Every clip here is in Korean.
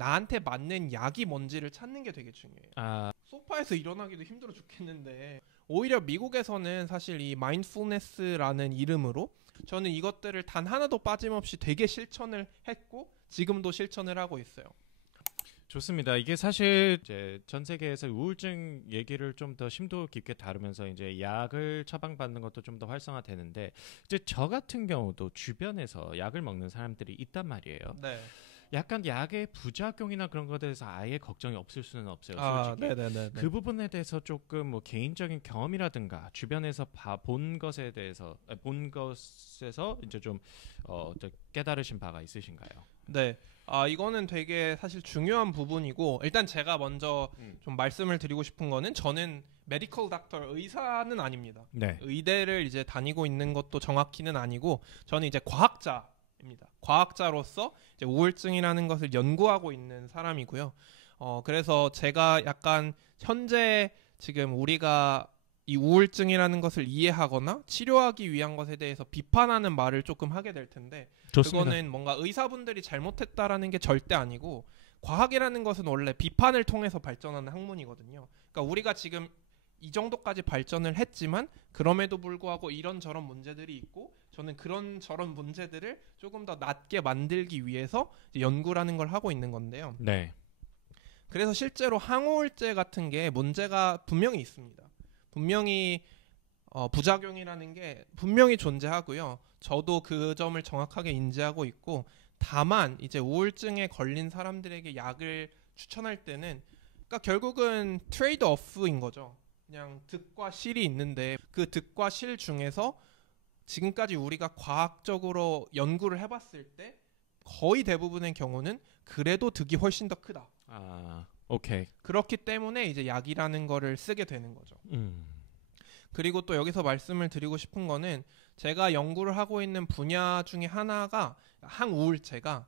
나한테 맞는 약이 뭔지를 찾는 게 되게 중요해요. 아, 소파에서 일어나기도 힘들어 죽겠는데 오히려 미국에서는 사실 이 마인드풀니스라는 이름으로 저는 이것들을 단 하나도 빠짐없이 되게 실천을 했고 지금도 실천을 하고 있어요. 좋습니다. 이게 사실 이제 전 세계에서 우울증 얘기를 좀 더 심도 깊게 다루면서 이제 약을 처방받는 것도 좀 더 활성화되는데 이제 저 같은 경우도 주변에서 약을 먹는 사람들이 있단 말이에요. 네. 약간 약의 부작용이나 그런 것에 대해서 아예 걱정이 없을 수는 없어요. 아, 솔직히. 네네네. 그 부분에 대해서 조금 뭐 개인적인 경험이라든가 주변에서 본 것에 대해서 본 것에서 이제 좀 깨달으신 바가 있으신가요? 네. 이거는 되게 사실 중요한 부분이고 일단 제가 먼저 좀 말씀을 드리고 싶은 거는 저는 메디컬 닥터 의사는 아닙니다. 네. 의대를 이제 다니고 있는 것도 정확히는 아니고 저는 이제 과학자입니다. 과학자로서 이제 우울증이라는 것을 연구하고 있는 사람이고요. 그래서 제가 약간 현재 지금 우리가 이 우울증이라는 것을 이해하거나 치료하기 위한 것에 대해서 비판하는 말을 조금 하게 될 텐데 좋습니다. 그거는 뭔가 의사분들이 잘못했다라는 게 절대 아니고 과학이라는 것은 원래 비판을 통해서 발전하는 학문이거든요. 그러니까 우리가 지금 이 정도까지 발전을 했지만 그럼에도 불구하고 이런저런 문제들이 있고 저는 그런 저런 문제들을 조금 더 낮게 만들기 위해서 연구라는 걸 하고 있는 건데요. 네. 그래서 실제로 항우울제 같은 게 문제가 분명히 있습니다. 분명히 부작용이라는 게 분명히 존재하고요. 저도 그 점을 정확하게 인지하고 있고 다만 이제 우울증에 걸린 사람들에게 약을 추천할 때는 그러니까 결국은 트레이드 오프인 거죠. 그냥 득과 실이 있는데 그 득과 실 중에서 지금까지 우리가 과학적으로 연구를 해봤을 때 거의 대부분의 경우는 그래도 득이 훨씬 더 크다. 아, 오케이. 그렇기 때문에 이제 약이라는 거를 쓰게 되는 거죠. 그리고 또 여기서 말씀을 드리고 싶은 거는 제가 연구를 하고 있는 분야 중에 하나가 항우울제가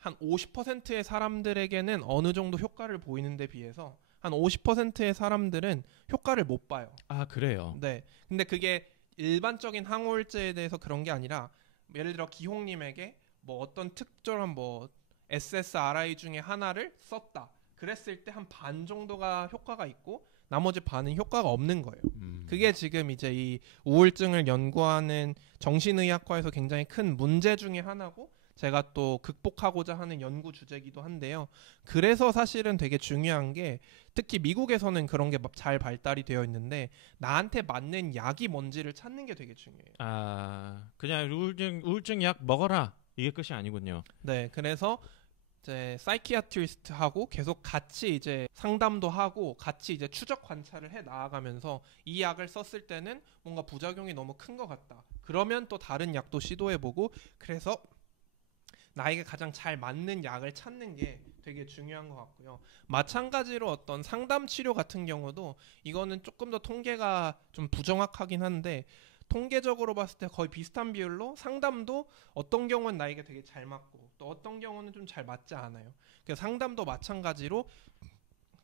한 50%의 사람들에게는 어느 정도 효과를 보이는 데 비해서 한 50%의 사람들은 효과를 못 봐요. 아, 그래요? 네. 근데 그게 일반적인 항우울제에 대해서 그런 게 아니라 예를 들어 기홍님에게 뭐 어떤 특정한 뭐 SSRI 중에 하나를 썼다. 그랬을 때 한 반 정도가 효과가 있고 나머지 반은 효과가 없는 거예요. 그게 지금 이제 이 우울증을 연구하는 정신의학과에서 굉장히 큰 문제 중에 하나고 제가 또 극복하고자 하는 연구 주제이기도 한데요. 그래서 사실은 되게 중요한 게 특히 미국에서는 그런 게 잘 발달이 되어 있는데 나한테 맞는 약이 뭔지를 찾는 게 되게 중요해요. 아, 그냥 우울증 약 먹어라 이게 끝이 아니군요. 네, 그래서 이제 사이키아트리스트하고 계속 같이 이제 상담도 하고 같이 이제 추적 관찰을 해 나아가면서 이 약을 썼을 때는 뭔가 부작용이 너무 큰 것 같다. 그러면 또 다른 약도 시도해보고 그래서 나에게 가장 잘 맞는 약을 찾는 게 되게 중요한 것 같고요. 마찬가지로 어떤 상담 치료 같은 경우도 이거는 조금 더 통계가 좀 부정확하긴 한데 통계적으로 봤을 때 거의 비슷한 비율로 상담도 어떤 경우는 나에게 되게 잘 맞고 또 어떤 경우는 좀 잘 맞지 않아요. 그래서 상담도 마찬가지로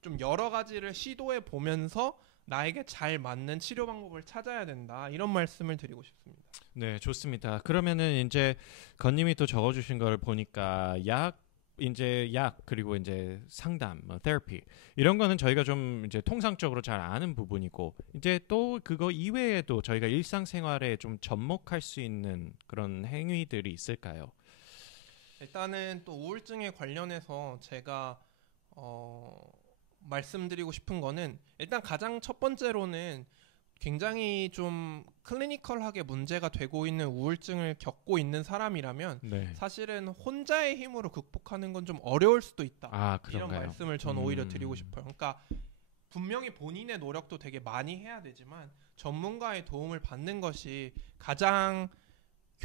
좀 여러 가지를 시도해 보면서 나에게 잘 맞는 치료 방법을 찾아야 된다. 이런 말씀을 드리고 싶습니다. 네, 좋습니다. 그러면은 이제 건님이 또 적어주신 걸 보니까 약 그리고 이제 상담, 테라피 이런 거는 저희가 좀 이제 통상적으로 잘 아는 부분이고 이제 또 그거 이외에도 저희가 일상생활에 좀 접목할 수 있는 그런 행위들이 있을까요? 일단은 또 우울증에 관련해서 제가 말씀드리고 싶은 거는 일단 가장 첫 번째로는 굉장히 좀 클리니컬하게 문제가 되고 있는 우울증을 겪고 있는 사람이라면 네. 사실은 혼자의 힘으로 극복하는 건 좀 어려울 수도 있다. 아, 이런 그런가요? 말씀을 저는 오히려 드리고 싶어요. 그러니까 분명히 본인의 노력도 되게 많이 해야 되지만 전문가의 도움을 받는 것이 가장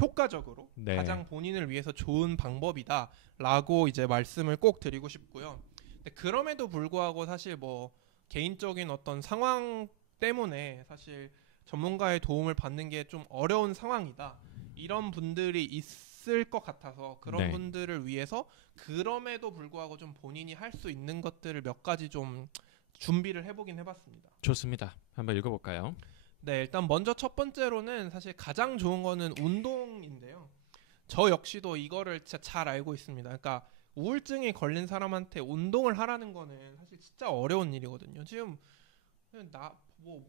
효과적으로 네. 가장 본인을 위해서 좋은 방법이다라고 이제 말씀을 꼭 드리고 싶고요. 근데 그럼에도 불구하고 사실 뭐 개인적인 어떤 상황 때문에 사실 전문가의 도움을 받는 게 좀 어려운 상황이다. 이런 분들이 있을 것 같아서 그런 네. 분들을 위해서 그럼에도 불구하고 좀 본인이 할 수 있는 것들을 몇 가지 좀 준비를 해보긴 해봤습니다. 좋습니다. 한번 읽어볼까요? 네, 일단 먼저 첫 번째로는 사실 가장 좋은 거는 운동인데요. 저 역시도 이거를 진짜 잘 알고 있습니다. 그러니까 우울증이 걸린 사람한테 운동을 하라는 거는 사실 진짜 어려운 일이거든요. 지금 나 뭐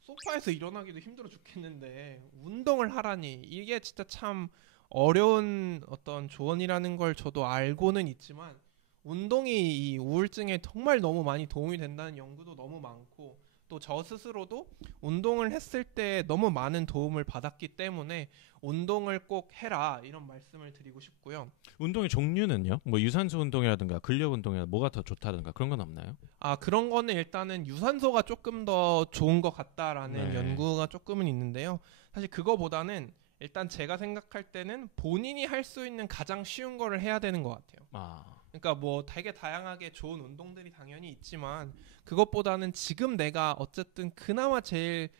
소파에서 일어나기도 힘들어 죽겠는데 운동을 하라니 이게 진짜 참 어려운 어떤 조언이라는 걸 저도 알고는 있지만 운동이 이 우울증에 정말 너무 많이 도움이 된다는 연구도 너무 많고 또 저 스스로도 운동을 했을 때 너무 많은 도움을 받았기 때문에 운동을 꼭 해라 이런 말씀을 드리고 싶고요. 운동의 종류는요? 뭐 유산소 운동이라든가 근력 운동이라든가 뭐가 더 좋다든가 그런 건 없나요? 그런 거는 일단은 유산소가 조금 더 좋은 것 같다라는 네. 연구가 조금은 있는데요. 사실 그거보다는 일단 제가 생각할 때는 본인이 할 수 있는 가장 쉬운 거를 해야 되는 것 같아요. 그러니까 뭐 되게 다양하게 좋은 운동들이 당연히 있지만 그것보다는 지금 내가 어쨌든 그나마 제일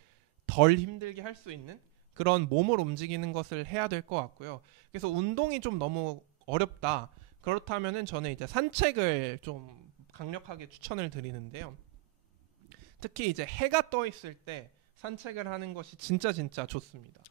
덜 힘들게 할 수 있는 그런 몸을 움직이는 것을 해야 될 것 같고요. 그래서 운동이 좀 너무 어렵다. 그렇다면은 저는 이제 산책을 좀 강력하게 추천을 드리는데요. 특히 이제 해가 떠 있을 때 산책을 하는 것이 진짜 좋습니다.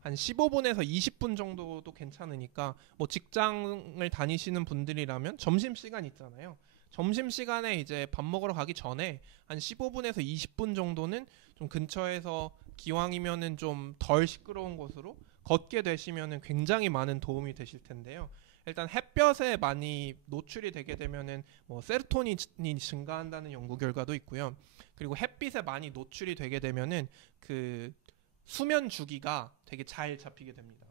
한 15분에서 20분 정도도 괜찮으니까 뭐 직장을 다니시는 분들이라면 점심시간 있잖아요. 점심시간에 이제 밥 먹으러 가기 전에 한 15분에서 20분 정도는 좀 근처에서 기왕이면은 좀 덜 시끄러운 곳으로 걷게 되시면은 굉장히 많은 도움이 되실 텐데요. 일단 햇볕에 많이 노출이 되게 되면은 뭐 세로토닌이 증가한다는 연구 결과도 있고요. 그리고 햇빛에 많이 노출이 되게 되면은 그 수면 주기가 되게 잘 잡히게 됩니다.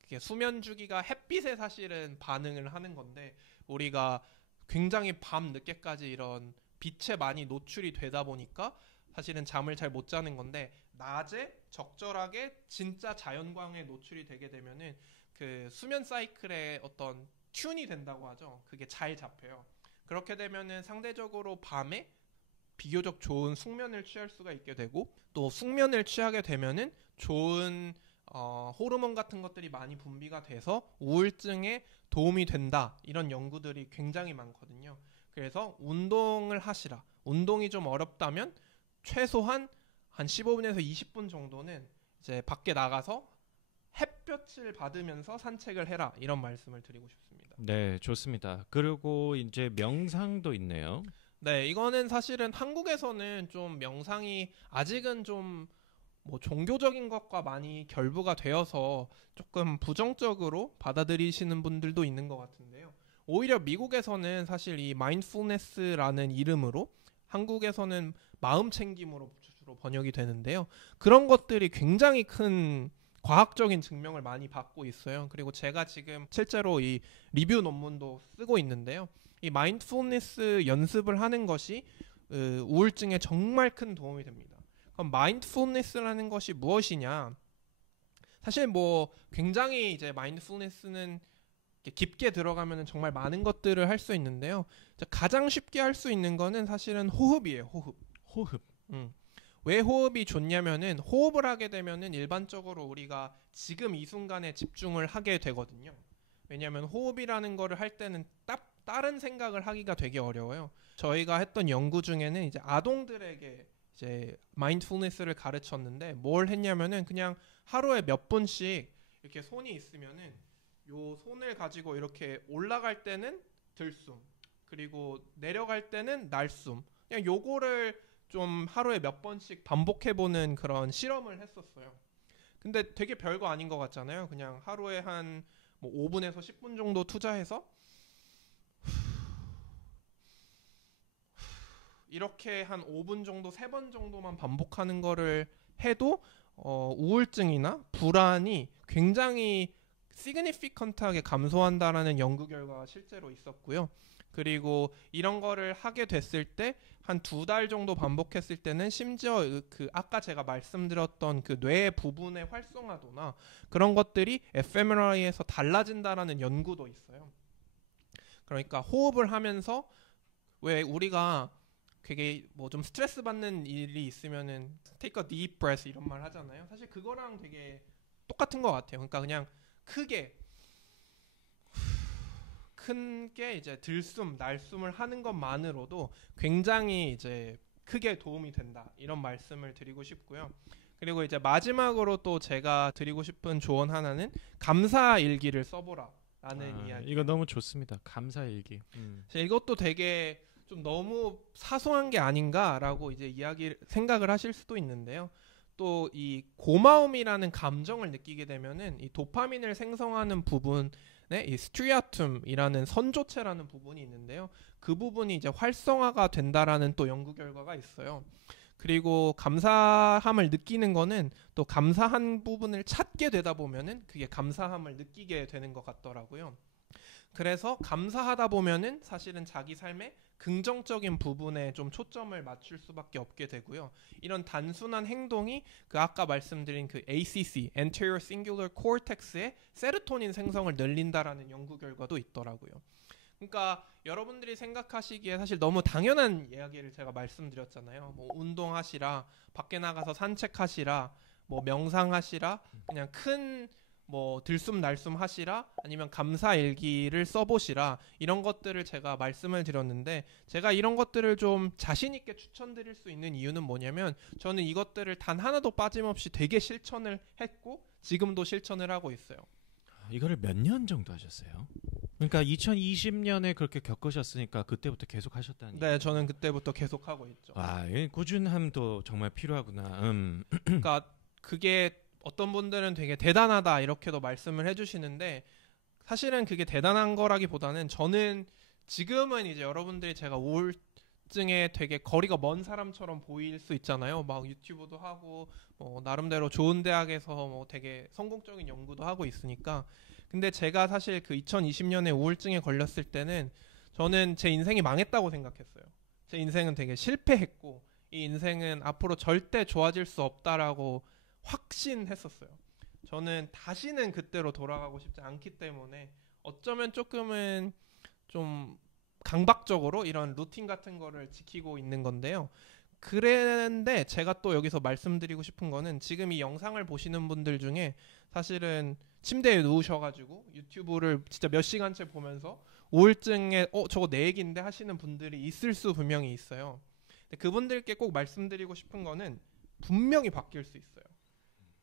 그게 수면 주기가 햇빛에 사실은 반응을 하는 건데 우리가 굉장히 밤 늦게까지 이런 빛에 많이 노출이 되다 보니까 사실은 잠을 잘 못 자는 건데 낮에 적절하게 진짜 자연광에 노출이 되게 되면은 그 수면 사이클의 어떤 튠이 된다고 하죠. 그게 잘 잡혀요. 그렇게 되면은 상대적으로 밤에 비교적 좋은 숙면을 취할 수가 있게 되고 또 숙면을 취하게 되면은 좋은 호르몬 같은 것들이 많이 분비가 돼서 우울증에 도움이 된다 이런 연구들이 굉장히 많거든요. 그래서 운동을 하시라. 운동이 좀 어렵다면 최소한 한 15분에서 20분 정도는 이제 밖에 나가서 햇볕을 받으면서 산책을 해라 이런 말씀을 드리고 싶습니다. 네, 좋습니다. 그리고 이제 명상도 있네요. 네, 이거는 사실은 한국에서는 좀 명상이 아직은 좀 뭐 종교적인 것과 많이 결부가 되어서 조금 부정적으로 받아들이시는 분들도 있는 것 같은데요. 오히려 미국에서는 사실 이 마인드풀니스라는 이름으로 한국에서는 마음 챙김으로 주로 번역이 되는데요. 그런 것들이 굉장히 큰 과학적인 증명을 많이 받고 있어요. 그리고 제가 지금 실제로 이 리뷰 논문도 쓰고 있는데요. 이 마인드풀니스 연습을 하는 것이 우울증에 정말 큰 도움이 됩니다. 그럼 마인드풀니스라는 것이 무엇이냐? 사실 뭐 굉장히 이제 마인드풀니스는 깊게 들어가면 정말 많은 것들을 할 수 있는데요. 가장 쉽게 할 수 있는 거는 사실은 호흡이에요. 호흡. 왜 호흡이 좋냐면은 호흡을 하게 되면은 일반적으로 우리가 지금 이 순간에 집중을 하게 되거든요. 왜냐하면 호흡이라는 거를 할 때는 다른 생각을 하기가 되게 어려워요. 저희가 했던 연구 중에는 이제 아동들에게 이제 마인드풀니스를 가르쳤는데 뭘 했냐면은 그냥 하루에 몇 분씩 이렇게 손이 있으면은 요 손을 가지고 이렇게 올라갈 때는 들숨 그리고 내려갈 때는 날숨 그냥 요거를 좀 하루에 몇 번씩 반복해보는 그런 실험을 했었어요. 근데 되게 별거 아닌 것 같잖아요. 그냥 하루에 한 뭐 5분에서 10분 정도 투자해서 이렇게 한 5분 정도 3번 정도만 반복하는 거를 해도 우울증이나 불안이 굉장히 시그니피컨트하게 감소한다라는 연구 결과가 실제로 있었고요. 그리고 이런 거를 하게 됐을 때 한 2달 정도 반복했을 때는 심지어 그 아까 제가 말씀드렸던 그 뇌 부분의 활성화도나 그런 것들이 fMRI에서 달라진다라는 연구도 있어요. 그러니까 호흡을 하면서 왜 우리가 되게 뭐 좀 스트레스 받는 일이 있으면은 take a deep breath 이런 말 하잖아요. 사실 그거랑 되게 똑같은 것 같아요. 그러니까 그냥 크게 이제 들숨, 날숨을 하는 것만으로도 굉장히 이제 크게 도움이 된다. 이런 말씀을 드리고 싶고요. 그리고 이제 마지막으로 또 제가 드리고 싶은 조언 하나는 감사 일기를 써보라. 이야기. 이거 너무 좋습니다. 감사일기. 이것도 되게 좀 너무 사소한 게 아닌가라고 이제 생각을 하실 수도 있는데요. 또 이 고마움이라는 감정을 느끼게 되면은 이 도파민을 생성하는 부분에 이 스트리아툼이라는 선조체라는 부분이 있는데요. 그 부분이 이제 활성화가 된다라는 또 연구 결과가 있어요. 그리고 감사함을 느끼는 거는 또 감사한 부분을 찾게 되다 보면은 그게 감사함을 느끼게 되는 것 같더라고요. 그래서 감사하다 보면은 사실은 자기 삶에 긍정적인 부분에 좀 초점을 맞출 수밖에 없게 되고요. 이런 단순한 행동이 그 아까 말씀드린 그 ACC, Anterior Cingulate Cortex의 세로토닌 생성을 늘린다라는 연구 결과도 있더라고요. 그러니까 여러분들이 생각하시기에 사실 너무 당연한 이야기를 제가 말씀드렸잖아요. 뭐 운동하시라, 밖에 나가서 산책하시라, 뭐 명상하시라, 그냥 큰 뭐 들숨날숨 하시라, 아니면 감사일기를 써보시라, 이런 것들을 제가 말씀을 드렸는데, 제가 이런 것들을 좀 자신 있게 추천드릴 수 있는 이유는 뭐냐면, 저는 이것들을 단 하나도 빠짐없이 되게 실천을 했고 지금도 실천을 하고 있어요. 이거를 몇 년 정도 하셨어요? 그러니까 2020년에 그렇게 겪으셨으니까 그때부터 계속 하셨다는 네, 저는 그때부터 계속 하고 있죠. 꾸준함도 정말 필요하구나. 그러니까 그게 어떤 분들은 되게 대단하다 이렇게도 말씀을 해주시는데, 사실은 그게 대단한 거라기보다는 저는 지금은 이제 여러분들이 제가 우울증에 되게 거리가 먼 사람처럼 보일 수 있잖아요. 막 유튜브도 하고 뭐 나름대로 좋은 대학에서 뭐 되게 성공적인 연구도 하고 있으니까. 근데 제가 사실 그 2020년에 우울증에 걸렸을 때는 저는 제 인생이 망했다고 생각했어요. 제 인생은 되게 실패했고 이 인생은 앞으로 절대 좋아질 수 없다라고 확신했었어요. 저는 다시는 그때로 돌아가고 싶지 않기 때문에 어쩌면 조금은 좀 강박적으로 이런 루틴 같은 거를 지키고 있는 건데요. 그런데 제가 또 여기서 말씀드리고 싶은 거는, 지금 이 영상을 보시는 분들 중에 사실은 침대에 누우셔가지고 유튜브를 진짜 몇 시간째 보면서 우울증에 저거 내 얘기인데 하시는 분들이 있을 수 분명히 있어요. 근데 그분들께 꼭 말씀드리고 싶은 거는 분명히 바뀔 수 있어요.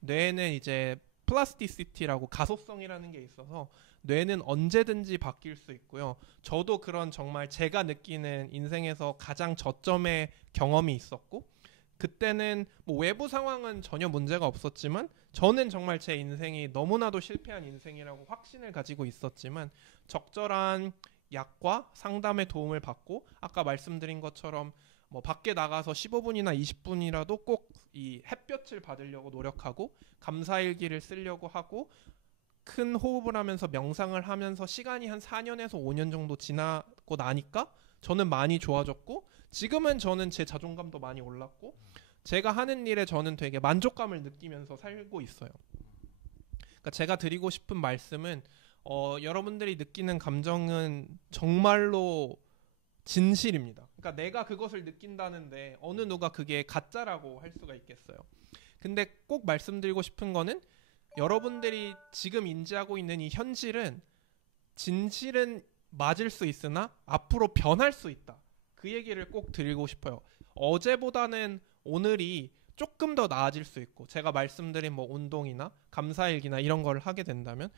뇌는 이제 플라스티시티라고 가소성이라는 게 있어서 뇌는 언제든지 바뀔 수 있고요. 저도 그런 정말 제가 느끼는 인생에서 가장 저점의 경험이 있었고, 그때는 뭐 외부 상황은 전혀 문제가 없었지만 저는 정말 제 인생이 너무나도 실패한 인생이라고 확신을 가지고 있었지만, 적절한 약과 상담의 도움을 받고 아까 말씀드린 것처럼 뭐 밖에 나가서 15분이나 20분이라도 꼭 이 햇볕을 받으려고 노력하고 감사일기를 쓰려고 하고 큰 호흡을 하면서 명상을 하면서 시간이 한 4년에서 5년 정도 지나고 나니까 저는 많이 좋아졌고, 지금은 저는 제 자존감도 많이 올랐고 제가 하는 일에 저는 되게 만족감을 느끼면서 살고 있어요. 그러니까 제가 드리고 싶은 말씀은 여러분들이 느끼는 감정은 정말로 진실입니다. 그러니까 내가 그것을 느낀다는데 어느 누가 그게 가짜라고 할 수가 있겠어요. 근데 꼭 말씀드리고 싶은 거는, 여러분들이 지금 인지하고 있는 이 현실은 진실은 맞을 수 있으나 앞으로 변할 수 있다. 그 얘기를 꼭 드리고 싶어요. 어제보다는 오늘이 조금 더 나아질 수 있고, 제가 말씀드린 뭐 운동이나 감사일기나 이런 걸 하게 된다면,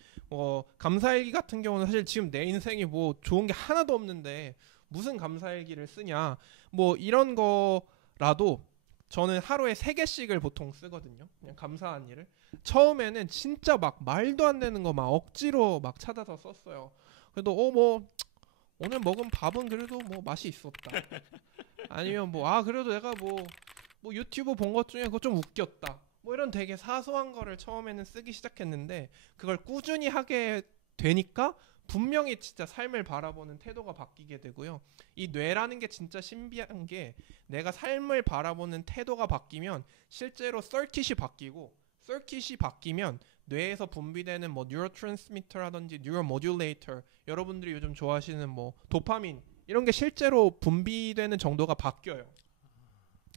감사일기 같은 경우는 사실 지금 내 인생이 뭐 좋은 게 하나도 없는데 무슨 감사일기를 쓰냐, 뭐 이런 거라도 저는 하루에 3개씩을 보통 쓰거든요. 그냥 감사한 일을. 처음에는 진짜 막 말도 안 되는 거 막 억지로 막 찾아서 썼어요. 그래도 뭐 오늘 먹은 밥은 그래도 뭐 맛이 있었다. 아니면 뭐 그래도 내가 뭐 유튜브 본 것 중에 그거 좀 웃겼다. 뭐 이런 되게 사소한 거를 처음에는 쓰기 시작했는데, 그걸 꾸준히 하게 되니까 분명히 진짜 삶을 바라보는 태도가 바뀌게 되고요. 이 뇌라는 게 진짜 신비한 게, 내가 삶을 바라보는 태도가 바뀌면 실제로 서킷이 바뀌고, 서킷이 바뀌면 뇌에서 분비되는 뭐 뉴로트랜스미터라든지 뉴로모듈레이터, 여러분들이 요즘 좋아하시는 뭐 도파민, 이런 게 실제로 분비되는 정도가 바뀌어요.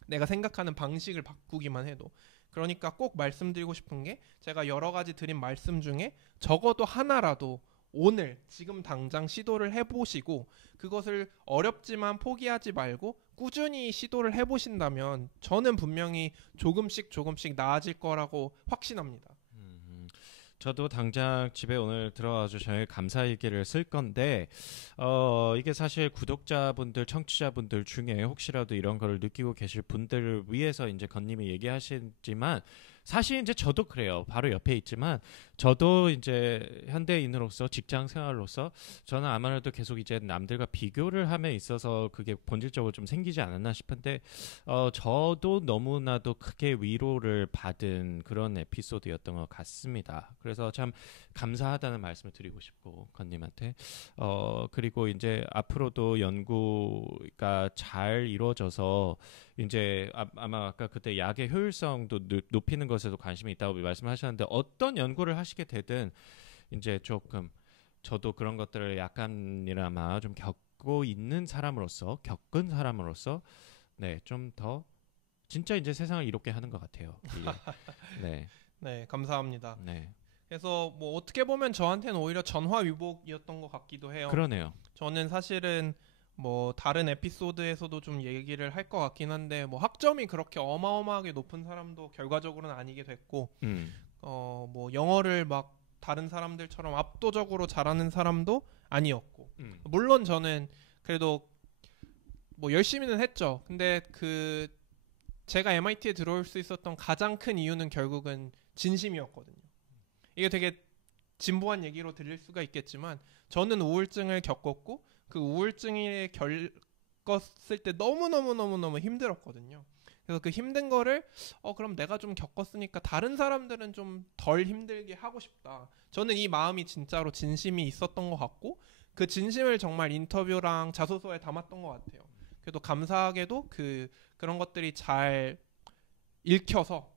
내가 생각하는 방식을 바꾸기만 해도. 그러니까 꼭 말씀드리고 싶은 게, 제가 여러 가지 드린 말씀 중에 적어도 하나라도 오늘 지금 당장 시도를 해보시고, 그것을 어렵지만 포기하지 말고 꾸준히 시도를 해보신다면 저는 분명히 조금씩 나아질 거라고 확신합니다. 저도 당장 집에 오늘 들어와서 저의 감사일기를 쓸 건데 이게 사실 구독자분들, 청취자분들 중에 혹시라도 이런 걸 느끼고 계실 분들을 위해서 이제 건님이 얘기하시지만 사실 이제 저도 그래요. 바로 옆에 있지만 저도 이제 현대인으로서 직장 생활로서 저는 아무래도 계속 이제 남들과 비교를 함에 있어서 그게 본질적으로 좀 생기지 않았나 싶은데 저도 너무나도 크게 위로를 받은 그런 에피소드였던 것 같습니다. 그래서 참 감사하다는 말씀을 드리고 싶고 건님한테 그리고 이제 앞으로도 연구가 잘 이루어져서 이제 아마 아까 그때 약의 효율성도 높이는 것에도 관심이 있다고 말씀하셨는데 어떤 연구를 하시게 되든 이제 조금 저도 그런 것들을 약간이나마 좀 겪은 사람으로서 네, 좀 더 진짜 이제 세상을 이롭게 하는 것 같아요. 이게. 네. 네, 감사합니다. 네. 그래서 뭐 어떻게 보면 저한테는 오히려 전화위복이었던 것 같기도 해요. 그러네요. 저는 사실은 뭐 다른 에피소드에서도 좀 얘기를 할 것 같긴 한데 뭐 학점이 그렇게 어마어마하게 높은 사람도 결과적으로는 아니게 됐고 뭐 영어를 막 다른 사람들처럼 압도적으로 잘하는 사람도 아니었고 물론 저는 그래도 뭐 열심히는 했죠. 근데 그 제가 MIT에 들어올 수 있었던 가장 큰 이유는 결국은 진심이었거든요. 이게 되게 진부한 얘기로 들릴 수가 있겠지만 저는 우울증을 겪었고 그 우울증이 겪었을 때 너무너무 힘들었거든요. 그래서 그 힘든 거를 그럼 내가 좀 겪었으니까 다른 사람들은 좀 덜 힘들게 하고 싶다. 저는 이 마음이 진짜로 진심이 있었던 것 같고 그 진심을 정말 인터뷰랑 자소서에 담았던 것 같아요. 그래도 감사하게도 그런 것들이 잘 읽혀서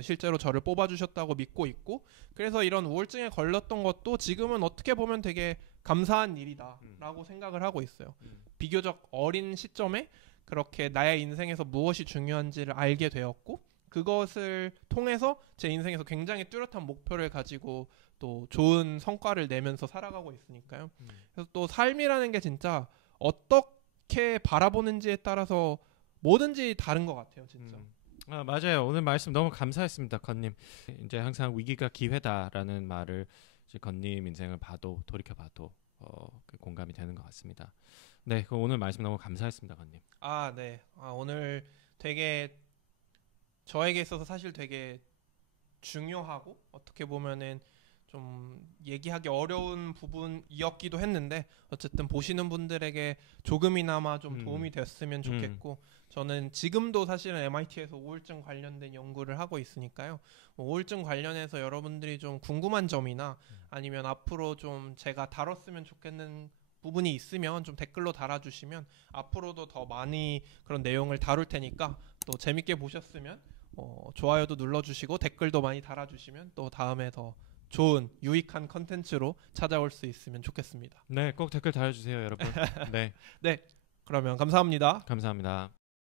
실제로 저를 뽑아주셨다고 믿고 있고 그래서 이런 우울증에 걸렸던 것도 지금은 어떻게 보면 되게 감사한 일이다라고 생각을 하고 있어요. 비교적 어린 시점에 그렇게 나의 인생에서 무엇이 중요한지를 알게 되었고 그것을 통해서 제 인생에서 굉장히 뚜렷한 목표를 가지고 또 좋은 성과를 내면서 살아가고 있으니까요. 그래서 또 삶이라는 게 진짜 어떻게 바라보는지에 따라서 뭐든지 다른 것 같아요, 진짜. 맞아요. 오늘 말씀 너무 감사했습니다, 건님. 이제 항상 위기가 기회다라는 말을 이제 건님 인생을 돌이켜봐도 공감이 되는 것 같습니다. 네, 오늘 말씀 너무 감사했습니다, 건님. 네. 오늘 되게 저에게 있어서 사실 되게 중요하고 어떻게 보면은 좀 얘기하기 어려운 부분이었기도 했는데 어쨌든 보시는 분들에게 조금이나마 좀 도움이 됐으면 좋겠고 저는 지금도 사실은 MIT에서 우울증 관련된 연구를 하고 있으니까요. 우울증 관련해서 여러분들이 좀 궁금한 점이나 아니면 앞으로 좀 제가 다뤘으면 좋겠는 부분이 있으면 좀 댓글로 달아주시면 앞으로도 더 많이 그런 내용을 다룰 테니까 또 재밌게 보셨으면 좋아요도 눌러주시고 댓글도 많이 달아주시면 또 다음에 더 좋은 유익한 컨텐츠로 찾아올 수 있으면 좋겠습니다. 네, 꼭 댓글 달아주세요, 여러분. 네. 네, 그러면 감사합니다. 감사합니다.